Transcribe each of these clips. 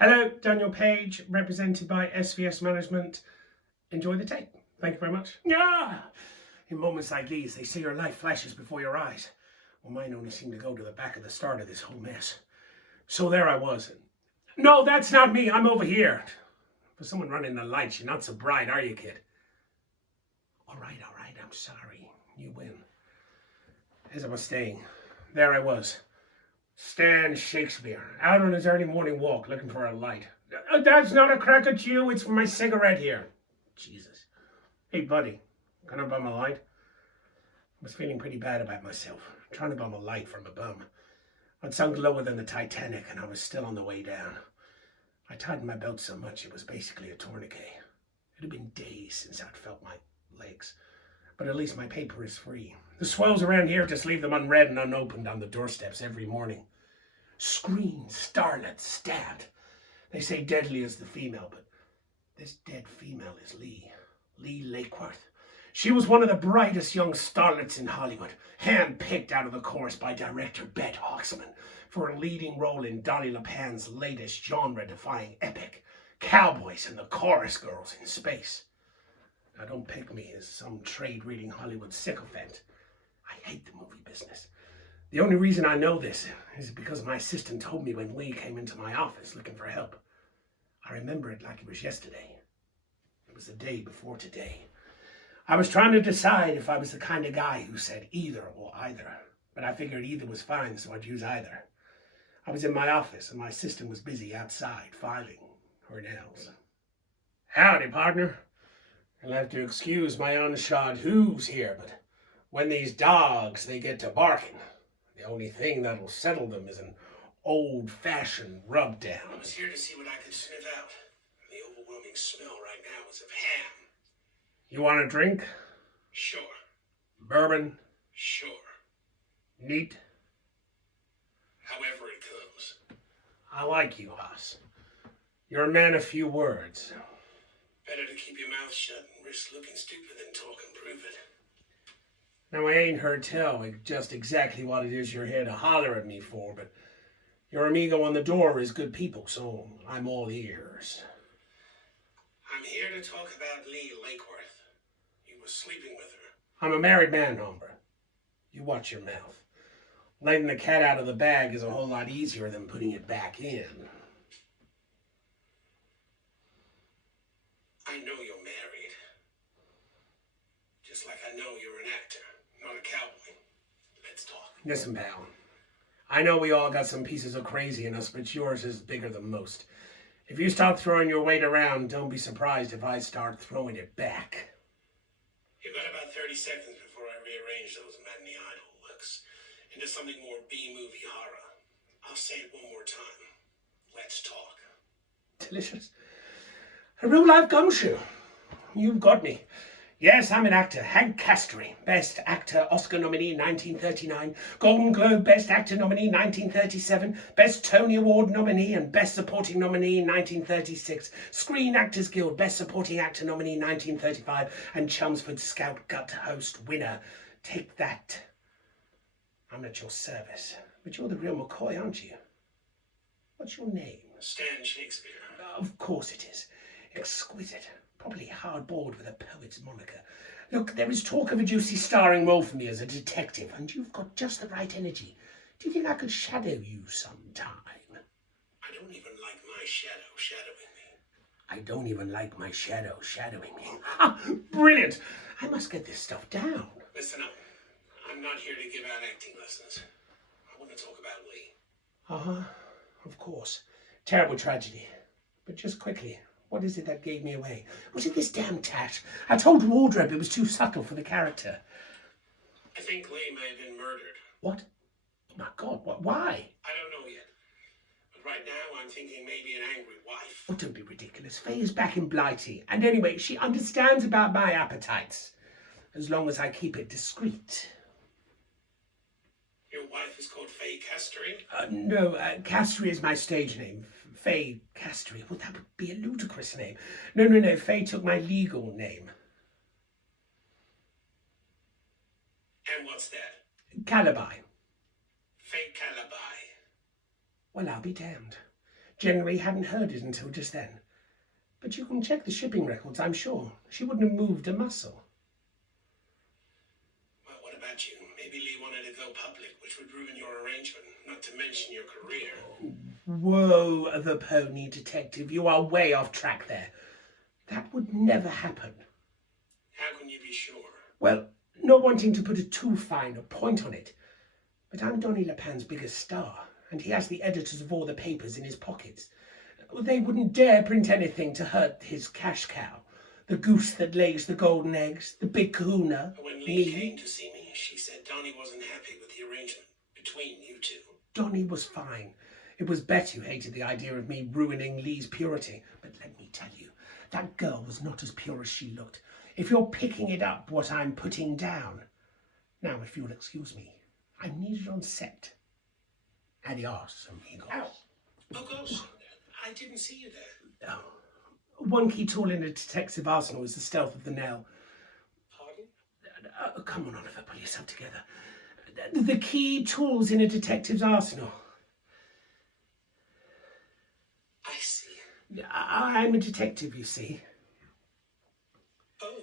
Hello, Daniel Page, represented by SVS Management. Enjoy the tape. Thank you very much. Ah! In moments like these, they say your life flashes before your eyes. Well, mine only seemed to go to the back of the start of this whole mess. So there I was. No, that's not me. I'm over here. For someone running the lights, you're not so bright, are you, kid? All right, I'm sorry. You win. As I was saying, there I was. Stan Shakespeare, out on his early morning walk looking for a light. That's not a crack at you, it's for my cigarette here. Jesus. Hey, buddy, can I bum a light? I was feeling pretty bad about myself, trying to bum a light from a bum. I'd sunk lower than the Titanic and I was still on the way down. I tightened my belt so much it was basically a tourniquet. It had been days since I'd felt my legs, but at least my paper is free. The swells around here just leave them unread and unopened on the doorsteps every morning. Screen, starlet, stabbed. They say deadly is the female, but this dead female is Lee Lakeworth. She was one of the brightest young starlets in Hollywood, hand-picked out of the chorus by director Bet Hawksman for a leading role in Dolly LePan's latest genre-defying epic, Cowboys and the Chorus Girls in Space. Now, don't pick me as some trade-reading Hollywood sycophant. I hate the movie business. The only reason I know this is because my assistant told me when Lee came into my office looking for help. I remember it like it was yesterday. It was the day before today. I was trying to decide if I was the kind of guy who said either or either, but I figured either was fine, so I'd use either. I was in my office and my assistant was busy outside filing her nails. Howdy, partner. You'll have to excuse my unshod hooves here, but when these dogs, they get to barking, the only thing that'll settle them is an old-fashioned rub-down. I was here to see what I could sniff out. The overwhelming smell right now is of ham. You want a drink? Sure. Bourbon? Sure. Neat? However it goes. I like you, Hoss. You're a man of few words. Better to keep your mouth shut and risk looking stupid than talk and prove it. Now, I ain't heard tell just exactly what it is you're here to holler at me for, but your amigo on the door is good people, so I'm all ears. I'm here to talk about Lee Lakeworth. You were sleeping with her. I'm a married man, hombre. You watch your mouth. Letting the cat out of the bag is a whole lot easier than putting it back in. I know you're married. Just like I know you're an actor. Not a cowboy. Let's talk. Listen, pal. I know we all got some pieces of crazy in us, but yours is bigger than most. If you start throwing your weight around, don't be surprised if I start throwing it back. You've got about 30 seconds before I rearrange those matinee idol looks into something more B-movie horror. I'll say it one more time. Let's talk. Delicious. A real-life gumshoe. You've got me. Yes, I'm an actor. Hank Castery, Best Actor Oscar nominee 1939, Golden Globe Best Actor nominee 1937, Best Tony Award nominee and Best Supporting nominee 1936, Screen Actors Guild Best Supporting Actor nominee 1935, and Chelmsford Scout Gut Host winner. Take that. I'm at your service, but you're the real McCoy, aren't you? What's your name? Stan Shakespeare. Of course it is. Exquisite. Probably hard-boiled with a poet's moniker. Look, there is talk of a juicy starring role for me as a detective, and you've got just the right energy. Do you think I could shadow you sometime? I don't even like my shadow shadowing me. I don't even like my shadow shadowing me. Ah, brilliant! I must get this stuff down. Listen up. I'm not here to give out acting lessons. I want to talk about Lee. Uh-huh. Of course. Terrible tragedy. But just quickly, what is it that gave me away? Was it this damn tat? I told Wardrobe it was too subtle for the character. I think Lee may have been murdered. What? Oh my God, what? Why? I don't know yet. But right now I'm thinking maybe an angry wife. Oh, don't be ridiculous. Faye is back in Blighty. And anyway, she understands about my appetites. As long as I keep it discreet. Your wife is called Faye Castery? No, Castery is my stage name. Faye Castery. Well, that would be a ludicrous name. No. Faye took my legal name. And what's that? Calabi. Faye Calabi. Well, I'll be damned. Generally hadn't heard it until just then. But you can check the shipping records, I'm sure. She wouldn't have moved a muscle. Well, what about you? Maybe Lee wanted to go public, which would ruin your arrangement, not to mention your career. Whoa, the pony detective. You are way off track there. That would never happen. How can you be sure? Well, not wanting to put a too fine a point on it, but I'm Donny Lapin's biggest star, and he has the editors of all the papers in his pockets. They wouldn't dare print anything to hurt his cash cow. The goose that lays the golden eggs, the big kahuna, When Lee came to see me, she said Donny wasn't happy with the arrangement between you two. Donny was fine. It was Bet who hated the idea of me ruining Lee's purity. But let me tell you, that girl was not as pure as she looked. If you're picking it up what I'm putting down. Now, if you'll excuse me, I'm needed on set. Adios, amigos. Ow. Oh, gosh. I didn't see you there. Oh. One key tool in a detective arsenal is the stealth of the nail. Pardon? Come on, Oliver, pull yourself together. The key tools in a detective's arsenal. I see. I'm a detective, you see. Oh.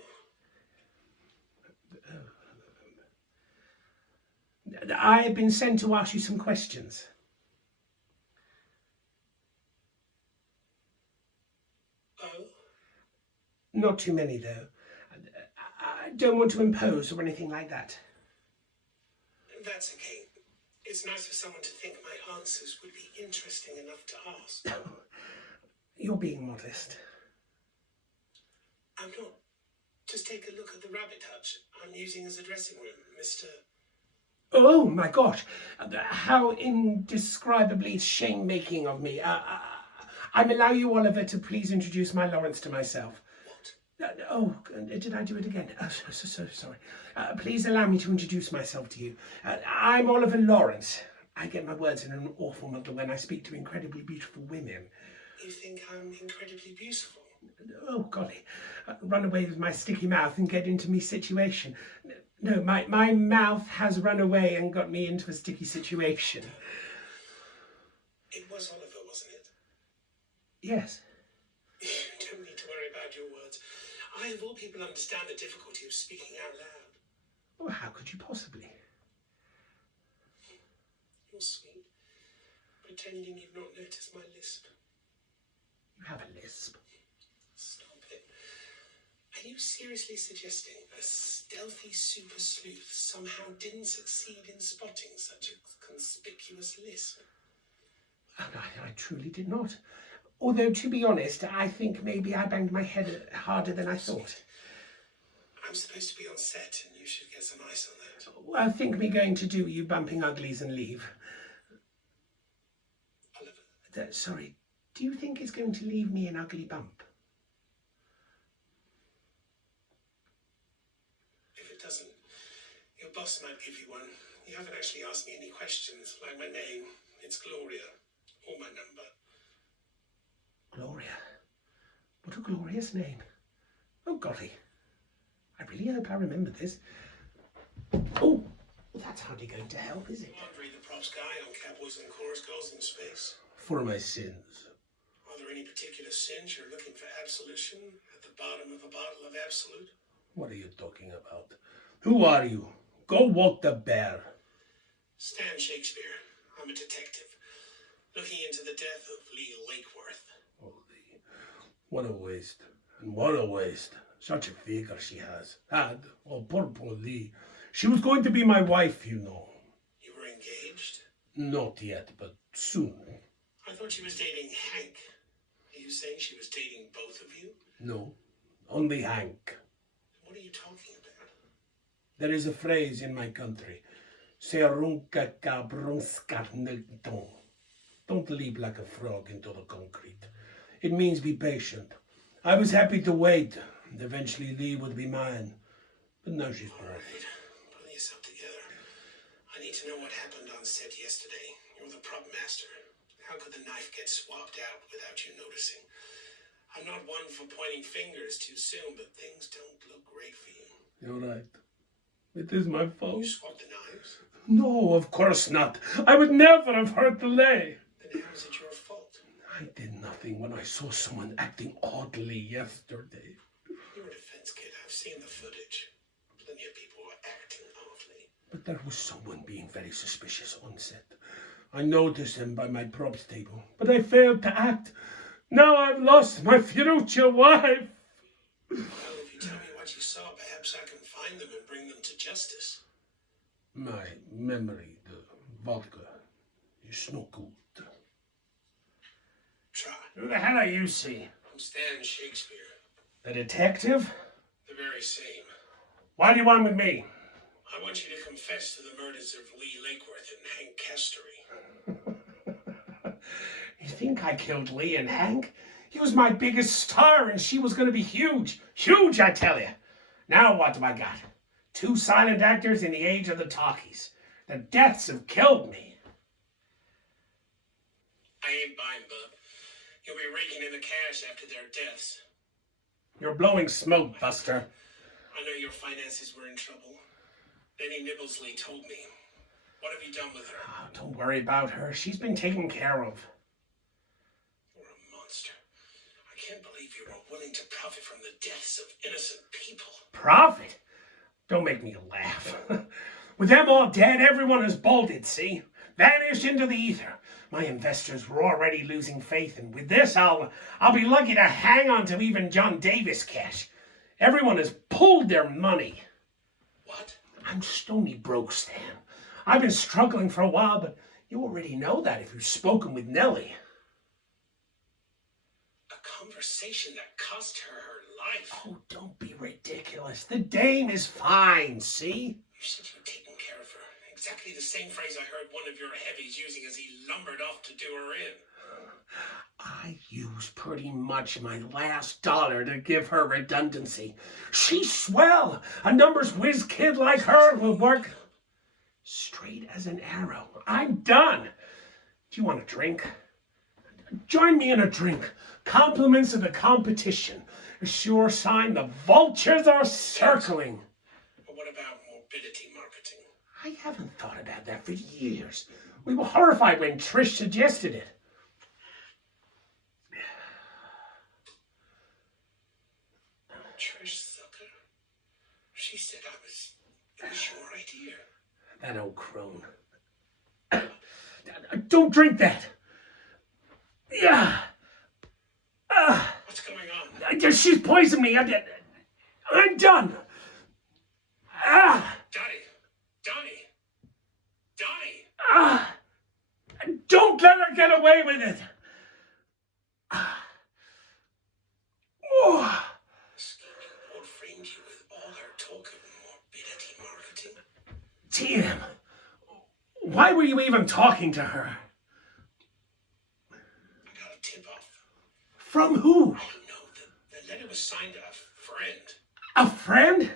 I've been sent to ask you some questions. Oh? Not too many, though. I don't want to impose or anything like that. That's okay. It's nice for someone to think my answers would be interesting enough to ask. You're being modest. I'm not. Just take a look at the rabbit hutch I'm using as a dressing room, Mr. Oh, my gosh. How indescribably shame-making of me. I allow you, Oliver, to please introduce my Lawrence to myself. What? Did I do it again? Oh, so sorry. Please allow me to introduce myself to you. I'm Oliver Lawrence. I get my words in an awful muddle when I speak to incredibly beautiful women. You think I'm incredibly beautiful? Oh, golly. Run away with my sticky mouth and get into me situation. No, my mouth has run away and got me into a sticky situation. It was Oliver, wasn't it? Yes. You don't need to worry about your words. I, of all people, understand the difficulty of speaking out loud. Well, how could you possibly? You're sweet. Pretending you've not noticed my lisp. You have a lisp. Stop it. Are you seriously suggesting a stealthy super sleuth somehow didn't succeed in spotting such a conspicuous lisp? I truly did not. Although, to be honest, I think maybe I banged my head harder than I thought. I'm supposed to be on set and you should get some ice on that. Well, think me going to do you bumping uglies and leave. Oliver. Sorry, do you think it's going to leave me an ugly bump? If it doesn't, your boss might give you one. You haven't actually asked me any questions, like my name. It's Gloria. Or my number. Gloria. What a glorious name. Oh, golly. I really hope I remember this. Oh, well, that's hardly going to help, is it? Andre, the props guy on Cowboys and Chorus Girls in Space. For my sins. Are there any particular sins you're looking for absolution at the bottom of a bottle of Absolute? What are you talking about? Who are you? Go walk the bear. Stan Shakespeare. I'm a detective. Looking into the death of Lee Lakeworth. Oh, Lee. What a waste. And what a waste. Such a figure she has. Had. Oh, poor Lee. She was going to be my wife, you know. You were engaged? Not yet, but soon. I thought she was dating Hank. Are you saying she was dating both of you? No, only Hank. What are you talking about? There is a phrase in my country. Serunca cabronscarneton. Don't leap like a frog into the concrete. It means be patient. I was happy to wait. And eventually Lee would be mine. But now she's All gone. right, pull yourself together. I need to know what happened on set yesterday. You're the prop master. How could the knife get swapped out without you noticing? I'm not one for pointing fingers too soon, but things don't look great for you. You're right. It is my fault. You swapped the knives? No, of course not. I would never have hurt the lay. Then how is it your fault? I did nothing when I saw someone acting oddly yesterday. You're a defense kid. I've seen the footage. Plenty of people were acting oddly. But there was someone being very suspicious on set. I noticed him by my props table, but I failed to act. Now I've lost my future wife. Well, if you tell me what you saw, perhaps I can find them and bring them to justice. My memory, the vodka, is no good. Try. Who the hell are you, see? I'm Stan Shakespeare. The detective? The very same. What do you want with me? I want you to confess to the murders of Lee Lakeworth and Hank Castery. You think I killed Lee and Hank? He was my biggest star and she was going to be huge. Huge, I tell you. Now what do I got? 2 silent actors in the age of the talkies. The deaths have killed me. I ain't buying, bub. You'll be raking in the cash after their deaths. You're blowing smoke, Buster. I know your finances were in trouble. Benny Nibblesly told me. What have you done with her? Oh, don't worry about her. She's been taken care of. You're a monster. I can't believe you were willing to profit from the deaths of innocent people. Profit? Don't make me laugh. With them all dead, everyone has bolted, see? Vanished into the ether. My investors were already losing faith, and with this, I'll be lucky to hang on to even John Davis cash. Everyone has pulled their money. What? I'm stony broke, Stan. I've been struggling for a while, but you already know that if you've spoken with Nellie. A conversation that cost her her life. Oh, don't be ridiculous. The dame is fine, see? You said you were taking care of her. Exactly the same phrase I heard one of your heavies using as he lumbered off to do her in. I used pretty much my last dollar to give her redundancy. She's swell. A numbers whiz kid like her will work straight as an arrow. I'm done. Do you want a drink? Join me in a drink. Compliments of the competition. A sure sign the vultures are circling. But what about morbidity marketing? I haven't thought about that for years. We were horrified when Trish suggested it. Trish Zucker? She said it was your idea. That old crone. Don't drink that. Yeah. What's going on? She's poisoned me. I'm done. Donnie! Don't let her get away with it. Scheming board framed you with all her talk of morbidity marketing. TM, why were you even talking to her? I got a tip-off. From who? I don't know. The letter was signed a friend. A friend?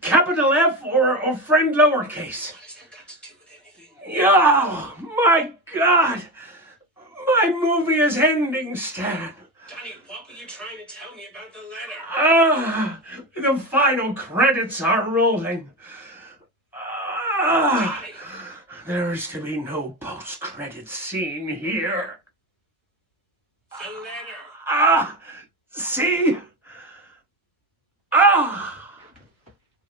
Capital F or friend lowercase? What has that got to do with anything? Oh, my God. My movie is ending, Stan. Donnie, what were you trying to tell me about the letter? The final credits are rolling. Donnie! There is to be no post-credit scene here. The letter! See?